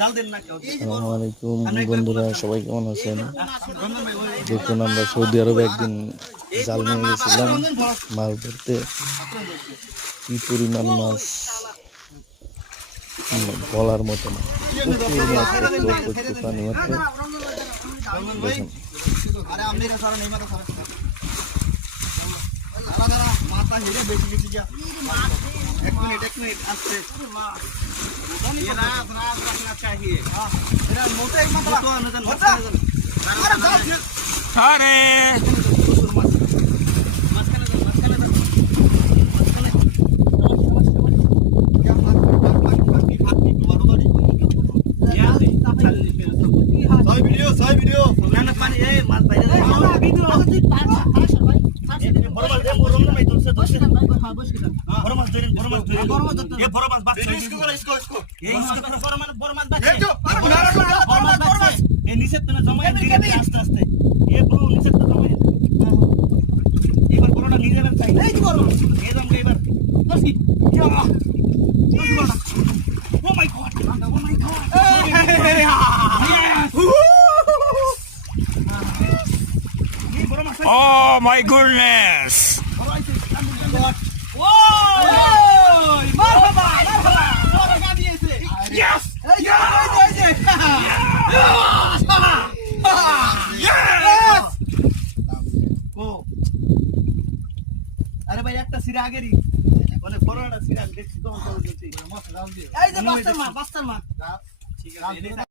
আসসালামু আলাইকুম বন্ধুরা, সবাই কেমন আছেন? দেখুন, আমরা সৌদি আরবে একদিন জাল নিয়ে গেছিলাম মাছ ধরতে। কি পরিমাণ মাছ বলার মতো না, প্রচুর মাছ, প্রচুর পানি মাত্র। দেখুন Oh my goodness! Yes! আরে ভাই, একটা সিরা আগেরই অনেক বড় একটা সিরা দেখছি তখন এই যে বাস্তার মা ঠিক আছে।